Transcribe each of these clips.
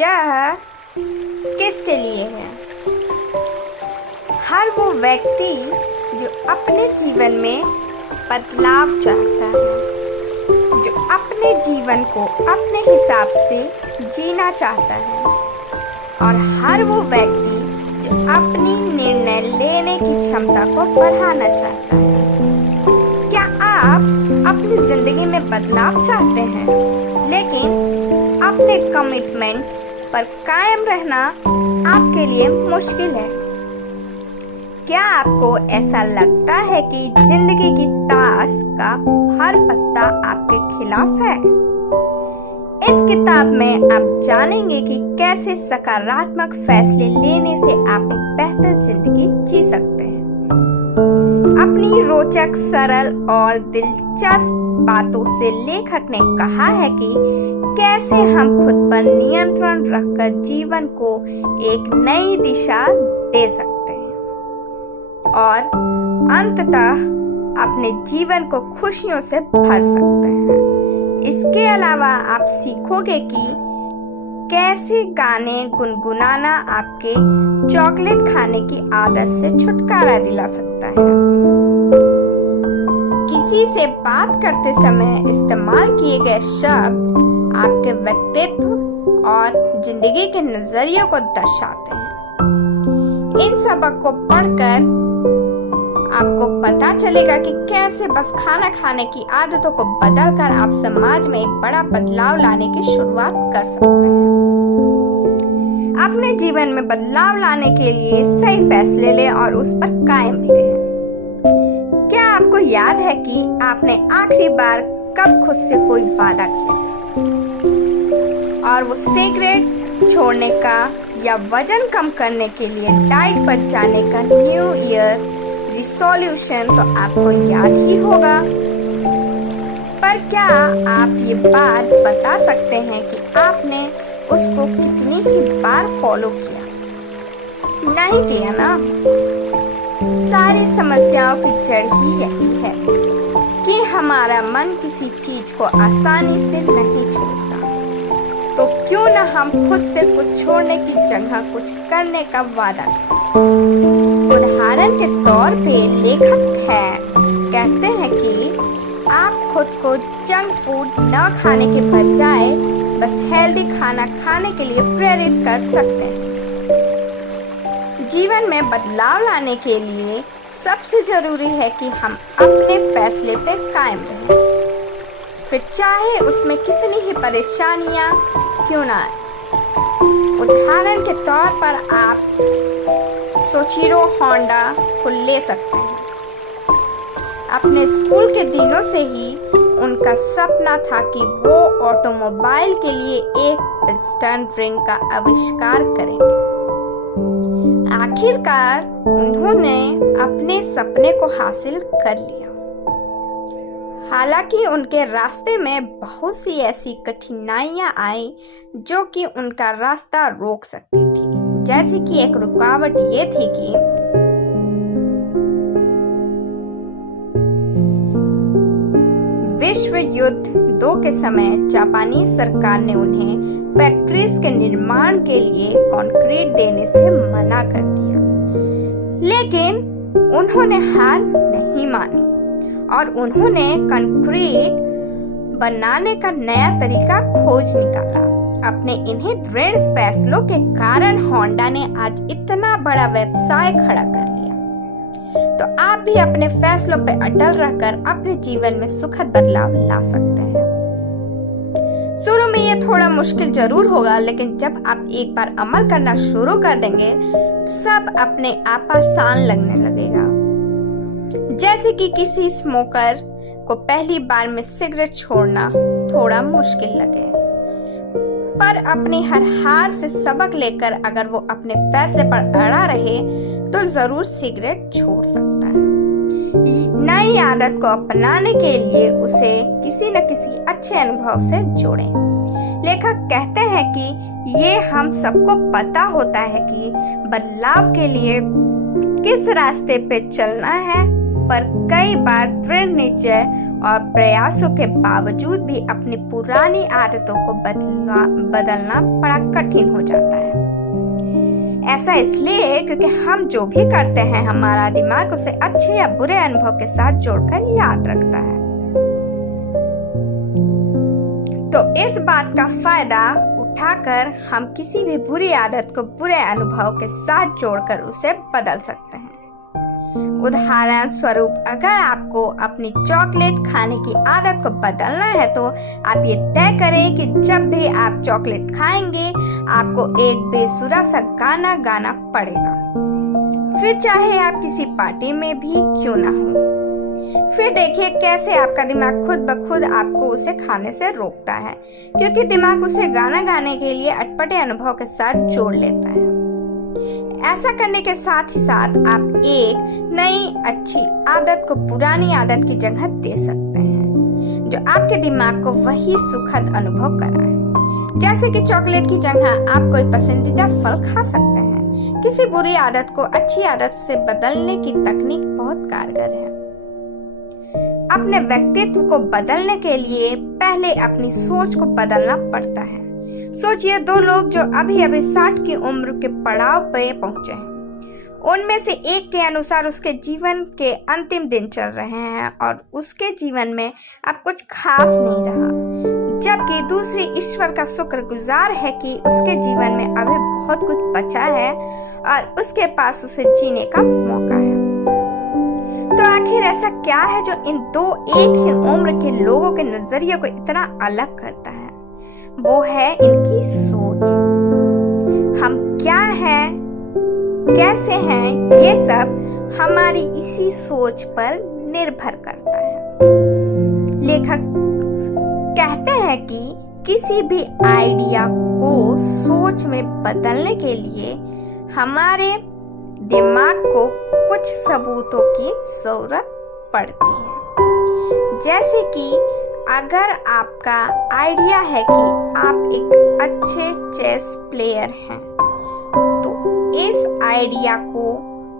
यह किसके लिए है? हर वो व्यक्ति जो अपने जीवन में बदलाव चाहता है, जो अपने जीवन को अपने हिसाब से जीना चाहता है, और हर वो व्यक्ति जो अपनी निर्णय लेने की क्षमता को बढ़ाना चाहता है। क्या आप अपनी जिंदगी में बदलाव चाहते हैं, लेकिन अपने कमिटमेंट्स पर कायम रहना आपके लिए मुश्किल है? क्या आपको ऐसा लगता है कि जिंदगी की ताश का हर पत्ता आपके खिलाफ है? इस किताब में आप जानेंगे कि कैसे सकारात्मक फैसले लेने से आप एक बेहतर जिंदगी जी सकते हैं। अपनी रोचक, सरल और दिलचस्प बातों से लेखक ने कहा है कि कैसे हम खुद पर नियंत्रण रखकर जीवन को एक नई दिशा दे सकते हैं और अंततः अपने जीवन को खुशियों से भर सकते हैं। इसके अलावा आप सीखोगे कि कैसे गाने गुनगुनाना आपके चॉकलेट खाने की आदत से छुटकारा दिला सकता है। किसी से बात करते समय इस्तेमाल किए गए शब्द आपके व्यक्तित्व और जिंदगी के नजरिए को दर्शाते हैं। इन सबक को पढ़कर आपको पता चलेगा कि कैसे बस खाना खाने की आदतों को बदलकर आप समाज में एक बड़ा बदलाव लाने की शुरुआत कर सकते हैं। अपने जीवन में बदलाव लाने के लिए सही फैसले लें और उस पर कायम भी रहें। क्या आपको याद है कि आपने आखिरी बार कब खुद से कोई वादा किया और वो सिगरेट छोड़ने का या वजन कम करने के लिए डाइट पर जाने का न्यू ईयर रिसोल्यूशन तो आपको याद ही होगा। पर क्या आप ये बात बता सकते हैं कि आपने उसको कितनी ही बार फॉलो किया? नहीं किया ना? सारी समस्याओं की जड़ ही यही है कि हमारा मन किसी चीज को आसानी से नहीं छोड़ता। तो क्यों न हम खुद से कुछ छोड़ने की जगह कुछ करने का वादा करें। उदाहरण के तौर पे लेखक कहते हैं कि आप खुद को जंक फूड न खाने के बजाय बस हेल्दी खाना खाने के लिए प्रेरित कर सकते हैं। जीवन में बदलाव लाने के लिए सबसे जरूरी है कि हम अपने फैसले पे कायम रहें, फिर चाहे उसमें कितनी ही परेशानियां क्यों ना आए। उदाहरण के तौर पर आप सोचिरो होंडा को ले सकते हैं। अपने स्कूल के दिनों से ही उनका सपना था कि वो ऑटोमोबाइल के लिए एक पिस्टन रिंग का आविष्कार करेंगे। आखिरकार उन्होंने अपने सपने को हासिल कर लिया। हालांकि उनके रास्ते में बहुत सी ऐसी कठिनाइयां आई जो कि उनका रास्ता रोक सकती थी। जैसे कि एक रुकावट ये थी कि विश्व युद्ध 2 के समय जापानी सरकार ने उन्हें फैक्ट्रीज के निर्माण के लिए कंक्रीट देने से मना कर दिया, लेकिन उन्होंने हार नहीं मानी और उन्होंने कंक्रीट बनाने का नया तरीका खोज निकाला। अपने इन्हीं दृढ़ फैसलों के कारण होंडा ने आज इतना बड़ा व्यवसाय खड़ा कर लिया। तो आप भी अपने फैसलों पर अटल रहकर अपने जीवन में सुखद बदलाव ला सकते हैं। शुरू में ये थोड़ा मुश्किल जरूर होगा, लेकिन जब आप एक बार अमल करना शुरू कर देंगे तो सब अपने आप आसान लगने लगेगा। जैसे कि किसी स्मोकर को पहली बार में सिगरेट छोड़ना थोड़ा मुश्किल लगे, पर अपनी हर हार से सबक लेकर अगर वो अपने फैसले पर अड़ा रहे तो जरूर सिगरेट छोड़ सकता है। नई आदत को अपनाने के लिए उसे किसी न किसी अच्छे अनुभव से जोड़ें। लेखक कहते हैं कि ये हम सबको पता होता है कि बदलाव के लिए किस रास्ते पे चलना है, पर कई बार दृढ़ निश्चय और प्रयासों के बावजूद भी अपनी पुरानी आदतों को बदलना बड़ा कठिन हो जाता है। ऐसा इसलिए क्योंकि हम जो भी करते हैं हमारा दिमाग उसे अच्छे या बुरे अनुभव के साथ जोड़कर याद रखता है। तो इस बात का फायदा उठाकर हम किसी भी बुरी आदत को बुरे अनुभव के साथ जोड़कर उसे बदल सकते हैं। उदाहरण स्वरूप, अगर आपको अपनी चॉकलेट खाने की आदत को बदलना है तो आप ये तय करें कि जब भी आप चॉकलेट खाएंगे आपको एक बेसुरा सा गाना गाना पड़ेगा, फिर चाहे आप किसी पार्टी में भी क्यों ना हो। फिर देखिए कैसे आपका दिमाग खुद ब खुद आपको उसे खाने से रोकता है, क्योंकि दिमाग उसे गाना गाने के लिए अटपटे अनुभव के साथ जोड़ लेता है। ऐसा करने के साथ ही साथ आप एक नई अच्छी आदत को पुरानी आदत की जगह दे सकते हैं, जो आपके दिमाग को वही सुखद अनुभव कराए। जैसे कि चॉकलेट की जगह आप कोई पसंदीदा फल खा सकते हैं। किसी बुरी आदत को अच्छी आदत से बदलने की तकनीक बहुत कारगर है। अपने व्यक्तित्व को बदलने के लिए पहले अपनी सोच को बदलना पड़ता है। सोचिए, दो लोग जो अभी अभी 60 की उम्र के पड़ाव पे पहुंचे हैं, उनमें से एक के अनुसार उसके जीवन के अंतिम दिन चल रहे हैं और उसके जीवन में अब कुछ खास नहीं रहा, जबकि दूसरी ईश्वर का शुक्रगुजार है कि उसके जीवन में अभी बहुत कुछ बचा है और उसके पास उसे जीने का मौका है। तो आखिर ऐसा क्या है जो इन दो एक ही उम्र के लोगों के नजरिए को इतना अलग करता है? वो है इनकी सोच। हम क्या हैं, कैसे हैं, ये सब हमारी इसी सोच पर निर्भर करता है। लेखक कहते हैं कि किसी भी आइडिया को सोच में बदलने के लिए हमारे दिमाग को कुछ सबूतों की जरूरत पड़ती है। जैसे कि अगर आपका आइडिया है कि आप एक अच्छे चेस प्लेयर हैं, तो इस आइडिया को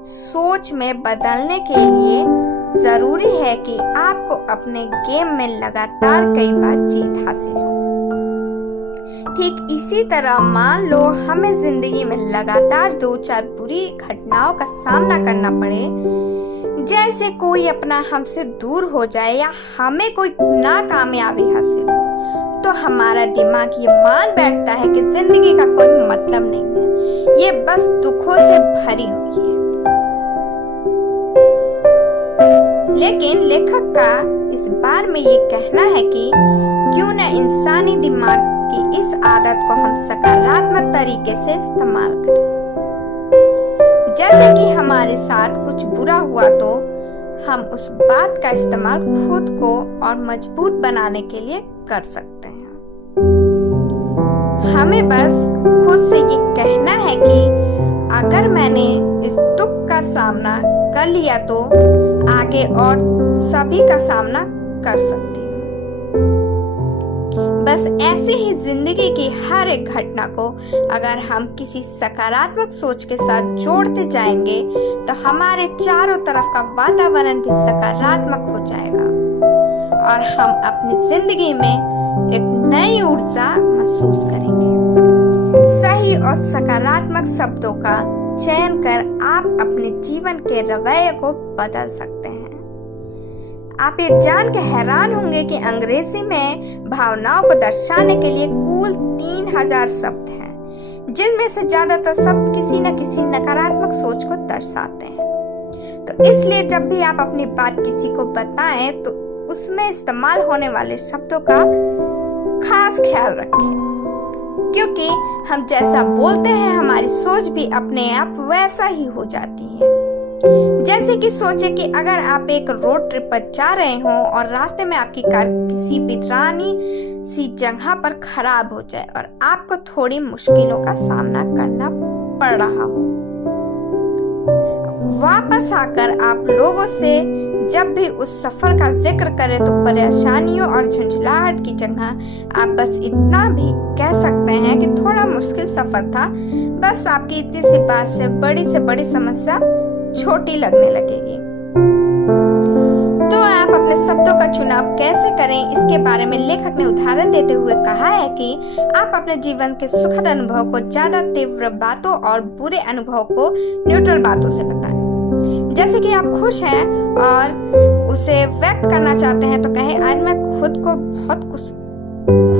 सोच में बदलने के लिए जरूरी है कि आपको अपने गेम में लगातार कई बार जीत हासिल हो। ठीक इसी तरह मान लो हमें जिंदगी में लगातार 2-4 बुरी घटनाओं का सामना करना पड़े, जैसे कोई अपना हमसे दूर हो जाए या हमें कोई नाकामयाबी हासिल हो, तो हमारा दिमाग ये मान बैठता है कि जिंदगी का कोई मतलब नहीं है, ये बस दुखों से भरी हुई है। लेकिन लेखक का इस बार में ये कहना है कि क्यों न इंसानी दिमाग की इस आदत को हम सकारात्मक तरीके से इस्तेमाल करें। जैसे कि हमारे साथ कुछ बुरा हुआ तो हम उस बात का इस्तेमाल खुद को और मजबूत बनाने के लिए कर सकते हैं। हमें बस खुद से ये कहना है कि अगर मैंने इस दुख का सामना कर लिया तो आगे और सभी का सामना कर सकती हूँ। बस ऐसे ही जिंदगी की हर एक घटना को अगर हम किसी सकारात्मक सोच के साथ जोड़ते जाएंगे तो हमारे चारों तरफ का वातावरण भी सकारात्मक हो जाएगा और हम अपनी जिंदगी में एक नई ऊर्जा महसूस करेंगे। सही और सकारात्मक शब्दों का चयन कर आप अपने जीवन के रवैये को बदल सकते हैं। आप ये जान के हैरान होंगे कि अंग्रेजी में भावनाओं को दर्शाने के लिए कुल 3000 शब्द हैं, जिनमें से ज्यादातर शब्द किसी न किसी नकारात्मक सोच को दर्शाते हैं। तो इसलिए जब भी आप अपनी बात किसी को बताएं तो उसमें इस्तेमाल होने वाले शब्दों का खास ख्याल रखें, क्योंकि हम जैसा बोलते हैं हमारी सोच भी अपने आप वैसा ही हो जाती है। जैसे कि सोचे कि अगर आप एक रोड ट्रिप पर जा रहे हो और रास्ते में आपकी कार किसी वीरानी सी जगह पर खराब हो जाए और आपको थोड़ी मुश्किलों का सामना करना पड़ रहा हो। वापस आकर आप लोगों से जब भी उस सफर का जिक्र करें तो परेशानियों और झुंझलाहट की जगह आप बस इतना भी कह सकते हैं कि थोड़ा मुश्किल सफर था, बस आपकी इतनी सी बात से बड़ी समस्या छोटी लगने लगेगी। तो आप अपने अपने शब्दों का चुनाव कैसे करें, इसके बारे में लेखक ने उदाहरण देते हुए कहा है कि आप अपने जीवन के सुखद अनुभव को ज्यादा तीव्र बातों और बुरे अनुभव को न्यूट्रल बातों से बताएं। जैसे कि आप खुश हैं और उसे व्यक्त करना चाहते हैं तो कहें, आज मैं खुद को बहुत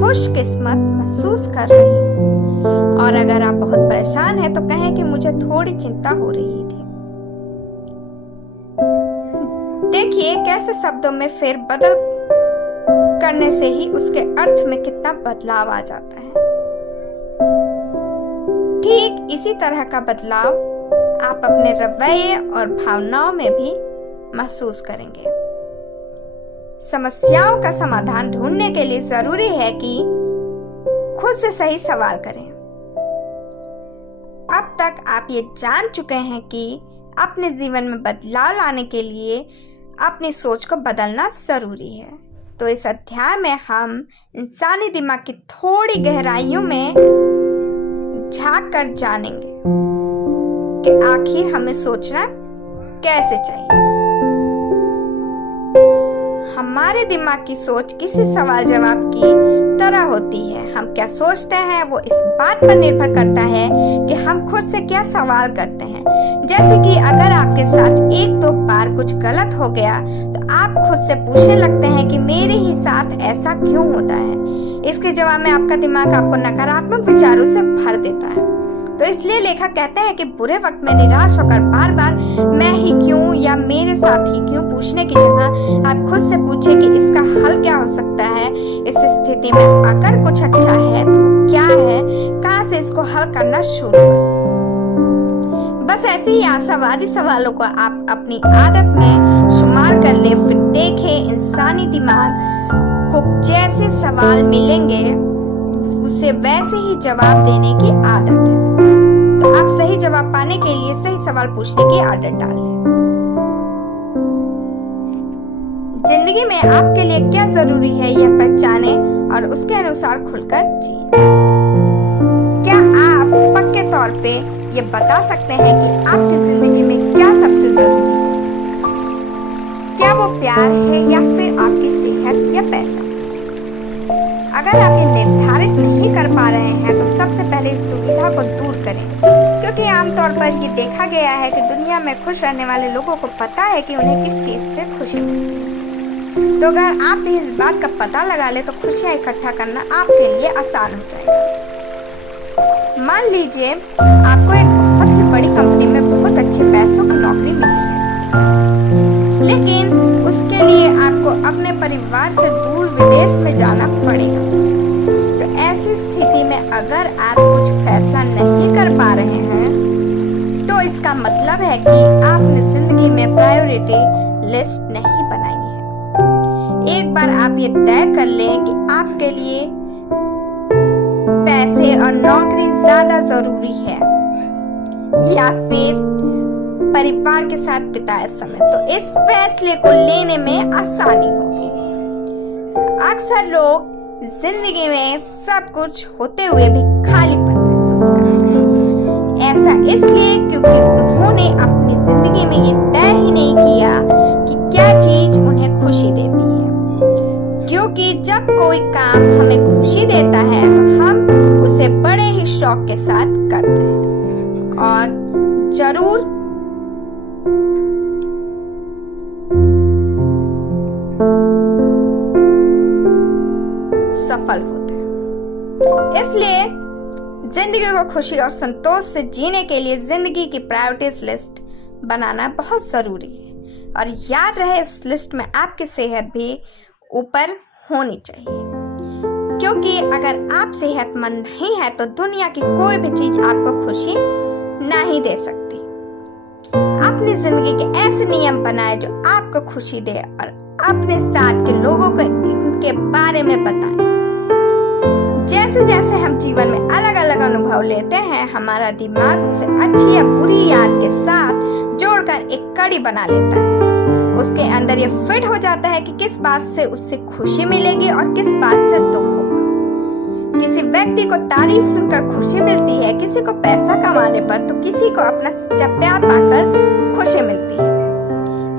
खुशकिस्मत महसूस कर रही हूँ। और अगर आप बहुत परेशान हैं तो कहें कि मुझे थोड़ी चिंता हो रही थी। देखिए कैसे शब्दों में फेरबदल करने से ही उसके अर्थ में कितना बदलाव आ जाता है। ठीक इसी तरह का बदलाव आप अपने रवैये और भावनाओं में भी महसूस करेंगे। समस्याओं का समाधान ढूंढने के लिए जरूरी है कि खुद से सही सवाल करें। अब तक आप ये जान चुके हैं कि अपने जीवन में बदलाव लाने के लिए अपनी सोच को बदलना जरूरी है। तो इस अध्याय में हम इंसानी दिमाग की थोड़ी गहराइयों में झांक कर जानेंगे कि आखिर हमें सोचना कैसे चाहिए। हमारे दिमाग की सोच किसी सवाल जवाब की तरह होती है। हम क्या सोचते हैं वो इस बात पर निर्भर करता है कि हम खुद से क्या सवाल करते हैं। जैसे कि अगर आपके साथ एक दो बार कुछ गलत हो गया तो आप खुद से पूछने लगते हैं कि मेरे ही साथ ऐसा क्यों होता है। इसके जवाब में आपका दिमाग आपको नकारात्मक विचारों से भर देता है। तो इसलिए लेखक कहते हैं कि बुरे वक्त में निराश होकर बार बार मैं ही क्यों या मेरे साथ ही क्यों पूछने की जगह आप खुद से पूछे कि इसका हल क्या हो सकता है। इस स्थिति में अगर कुछ अच्छा है तो क्या है, कहां से इसको हल करना शुरू करें। बस ऐसे ही आशावादी सवालों को आप अपनी आदत में शुमार कर ले। फिर देखें इंसानी दिमाग को जैसे सवाल मिलेंगे उसे वैसे ही जवाब देने की आदत है। तो आप सही जवाब पाने के लिए सही सवाल पूछने की आदत डाल लें। जिंदगी में आपके लिए क्या जरूरी है यह पहचानें और उसके अनुसार खुलकर जिएं। क्या आप पक्के तौर पे ये बता सकते हैं कि आपकी जिंदगी में क्या सबसे जरूरी है? क्या वो प्यार है या फिर आपकी सेहत या पैसा? अगर आप ये निर्धारित नहीं कर पा रहे हैं तो सबसे पहले इस दुविधा को दूर करें, क्योंकि आमतौर पर ये देखा गया है कि दुनिया में खुश रहने वाले लोगों को पता है कि उन्हें किस चीज से खुशी मिलती है। तो अगर आप भी इस बात का पता लगा ले तो खुशियां इकट्ठा करना आपके लिए आसान हो जाएगा। मान लीजिए आपको एक बहुत ही बड़ी कंपनी में बहुत अच्छे पैसों की नौकरी मिली है, लेकिन उसके लिए आपको अपने परिवार से दूर विदेश में जाना पड़ेगा। तो ऐसी स्थिति में अगर आप कुछ फैसला नहीं कर पा रहे हैं तो इसका मतलब है कि आपने जिंदगी में प्रायोरिटी लिस्ट नहीं बनाई है। एक बार आप ये तय कर लें कि आपके लिए पैसे और नौकरी ज्यादा जरूरी है या फिर परिवार के साथ बिताया समय, तो इस फैसले को लेने में आसानी होगी। अक्सर लोग जिंदगी में सब कुछ होते हुए भी खालीपन महसूस करते हैं। ऐसा इसलिए क्योंकि उन्होंने अपनी जिंदगी में ये तय ही नहीं किया कि क्या चीज उन्हें खुशी देती है। क्योंकि जब कोई काम हमें खुशी देता है तो हम उसे बड़े ही शौक के साथ करते हैं और जरूर सफल होते हैं। इसलिए जिंदगी को खुशी और संतोष से जीने के लिए जिंदगी की प्रायोरिटीज लिस्ट बनाना बहुत जरूरी है। और याद रहे इस लिस्ट में आपकी सेहत भी ऊपर होनी चाहिए, क्योंकि अगर आप सेहतमंद नहीं है तो दुनिया की कोई भी चीज आपको खुशी नहीं दे सकती। अपनी जिंदगी के ऐसे नियम बनाएं जो आपको खुशी दे और अपने साथ के लोगों को इनके बारे में बताएं। जैसे जैसे हम जीवन में अलग अलग अनुभव लेते हैं, हमारा दिमाग उसे अच्छी या बुरी याद के साथ जोड़कर एक कड़ी बना लेता है। उसके अंदर ये फिट हो जाता है कि किस बात से उससे खुशी मिलेगी और किस बात से दुख होगा। किसी व्यक्ति को तारीफ सुनकर खुशी मिलती है, किसी को पैसा कमाने पर, तो किसी को अपना सच्चा प्यार पाकर खुशी मिलती है।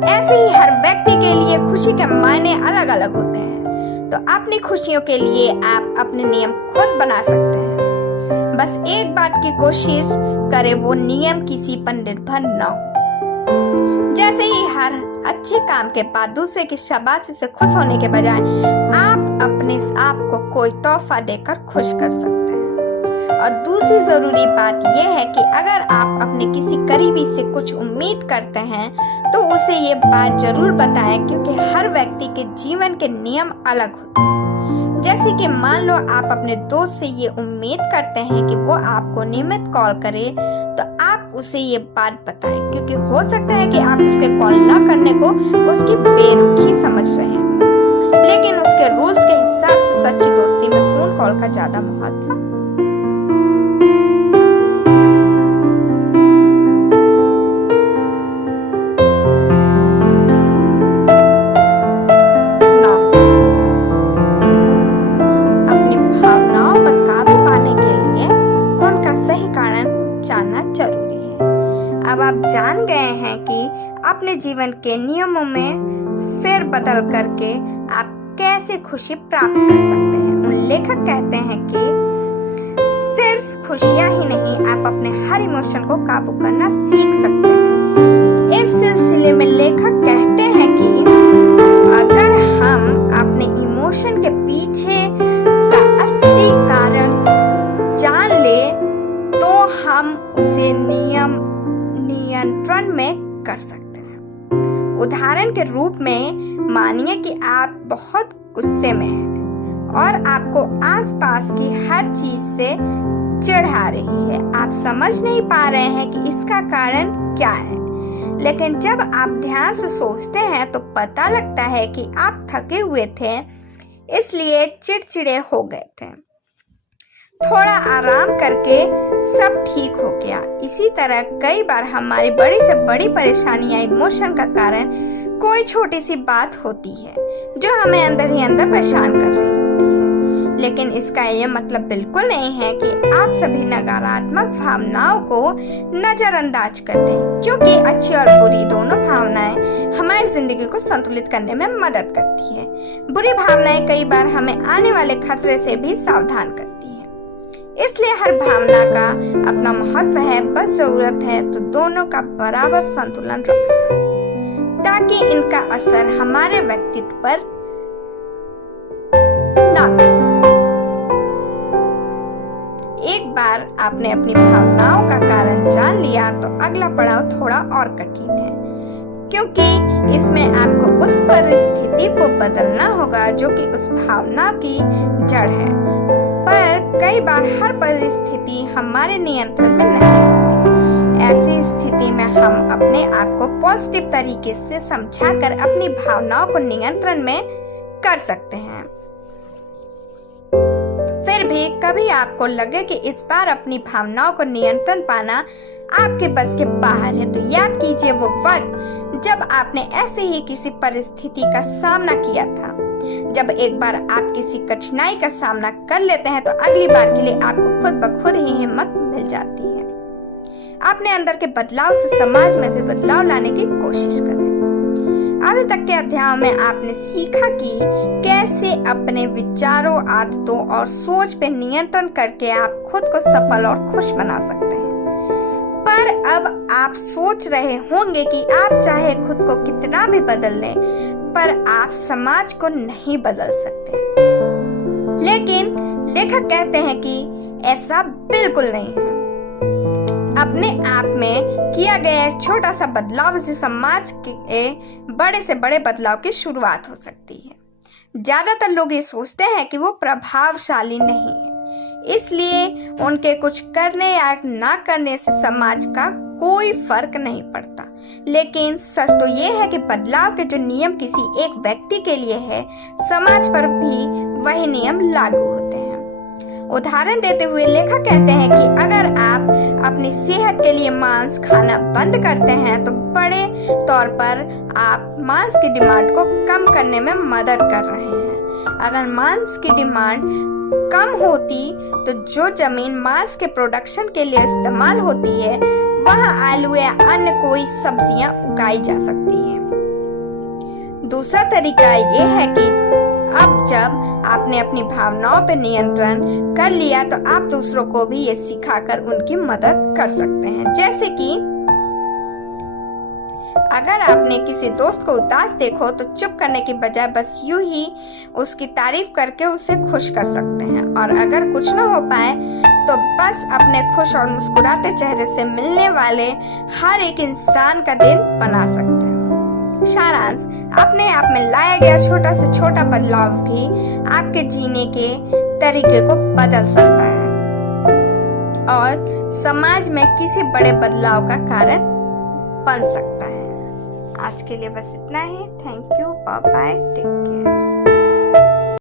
ऐसे ही हर व्यक्ति के लिए खुशी के मायने अलग अलग होते हैं। तो अपनी खुशियों के लिए आप अपने नियम खुद बना सकते हैं। बस एक बात की कोशिश करें, वो नियम किसी पर निर्भर न हो। जैसे ही हर अच्छे काम के बाद दूसरे की शाबाशी से खुश होने के बजाय आप अपने आप को कोई तोहफा देकर खुश कर सकते हैं। और दूसरी जरूरी बात यह है कि अगर आप अपने किसी करीबी से कुछ उम्मीद करते हैं तो उसे ये बात जरूर बताएं, क्योंकि हर व्यक्ति के जीवन के नियम अलग होते हैं। जैसे कि मान लो आप अपने दोस्त से ये उम्मीद करते हैं कि वो आपको नियमित कॉल करे, तो आप उसे ये बात बताएं, क्योंकि हो सकता है कि आप उसके कॉल न करने को उसकी बेरुखी समझ रहे हैं, लेकिन उसके रूल्स के हिसाब से सच्ची दोस्ती में फोन कॉल का ज्यादा महत्व जानना जरूरी है। अब आप जान गए हैं कि अपने जीवन के नियमों में फेर बदल करके आप कैसे खुशी प्राप्त कर सकते हैं। उन लेखक कहते हैं कि सिर्फ खुशियां ही नहीं, आप अपने हर इमोशन को काबू करना सीख सकते हैं। इस सिलसिले में लेखक कहते हैं कि अगर हम अपने इमोशन के पीछे का असली कारण जान ले तो हम उसे नियंत्रण में कर सकते हैं। उदाहरण के रूप में मानिए कि आप बहुत गुस्से में हैं और आपको आसपास की हर चीज से चिढ़ आ रही है। आप समझ नहीं पा रहे हैं कि इसका कारण क्या है, लेकिन जब आप ध्यान से सोचते हैं तो पता लगता है कि आप थके हुए थे, इसलिए चिड़चिड़े हो गए थे। थोड़ा आराम करके सब ठीक हो गया। इसी तरह कई बार हमारी बड़ी से बड़ी परेशानी या इमोशन का कारण कोई छोटी सी बात होती है जो हमें अंदर ही अंदर परेशान कर रही होती है। लेकिन इसका यह मतलब बिल्कुल नहीं है कि आप सभी नकारात्मक भावनाओं को नजरअंदाज कर दें, क्योंकि अच्छी और बुरी दोनों भावनाएं हमारी जिंदगी को संतुलित करने में मदद करती है। बुरी भावनाएं कई बार हमें आने वाले खतरे से भी सावधान करती है। इसलिए हर भावना का अपना महत्व है, बस जरूरत है तो दोनों का बराबर संतुलन रखना, ताकि इनका असर हमारे व्यक्तित्व पर ना पड़े। एक बार आपने अपनी भावनाओं का कारण जान लिया तो अगला पड़ाव थोड़ा और कठिन है, क्योंकि इसमें आपको उस परिस्थिति को बदलना होगा जो कि उस भावना की जड़ है। पर कई बार हर परिस्थिति हमारे नियंत्रण में नहीं होती। ऐसी स्थिति में हम अपने आप को पॉजिटिव तरीके से समझाकर अपनी भावनाओं को नियंत्रण में कर सकते हैं। फिर भी कभी आपको लगे कि इस बार अपनी भावनाओं को नियंत्रण पाना आपके बस के बाहर है, तो याद कीजिए वो वक्त जब आपने ऐसे ही किसी परिस्थिति का सामना किया था। जब एक बार आप किसी कठिनाई का सामना कर लेते हैं तो अगली बार के लिए आपको खुद ब खुद ही हिम्मत मिल जाती है। अपने अंदर के बदलाव से समाज में भी बदलाव लाने की कोशिश करें। अभी तक के अध्यायों में आपने सीखा कि कैसे अपने विचारों, आदतों और सोच पे नियंत्रण करके आप खुद को सफल और खुश बना सकते हैं। पर अब आप सोच रहे होंगे कि आप चाहे खुद को कितना भी बदल लें, पर आप समाज को नहीं बदल सकते। लेकिन लेखक कहते हैं कि ऐसा बिल्कुल नहीं है। अपने आप में किया गया एक छोटा सा बदलाव से समाज के बड़े से बड़े बदलाव की शुरुआत हो सकती है। ज्यादातर लोग ये सोचते हैं कि वो प्रभावशाली नहीं है, इसलिए उनके कुछ करने या ना करने से समाज का कोई फर्क नहीं पड़ता। लेकिन सच तो ये है कि बदलाव के जो नियम किसी एक व्यक्ति के लिए है, समाज पर भी वही नियम लागू होते हैं। उदाहरण देते हुए लेखक कहते हैं कि अगर आप अपनी सेहत के लिए मांस खाना बंद करते हैं तो बड़े तौर पर आप मांस की डिमांड को कम करने में मदद कर रहे हैं। अगर मांस की डिमांड कम होती तो जो जमीन मांस के प्रोडक्शन के लिए इस्तेमाल होती है, वहाँ आलू या अन्य कोई सब्जियां उगाई जा सकती हैं। दूसरा तरीका ये है कि अब जब आपने अपनी भावनाओं पर नियंत्रण कर लिया तो आप दूसरों को भी ये सिखाकर उनकी मदद कर सकते हैं। जैसे कि अगर आपने किसी दोस्त को उदास देखो तो चुप करने की बजाय बस यूं ही उसकी तारीफ करके उसे खुश कर सकते हैं। और अगर कुछ न हो पाए तो बस अपने खुश और मुस्कुराते चेहरे से मिलने वाले हर एक इंसान का दिन बना सकते हैं। सारांश, अपने आप में लाया गया छोटा से छोटा बदलाव भी आपके जीने के तरीके को बदल सकता है और समाज में किसी बड़े बदलाव का कारण बन सकता है। आज के लिए बस इतना ही। Thank you, bye bye, take care.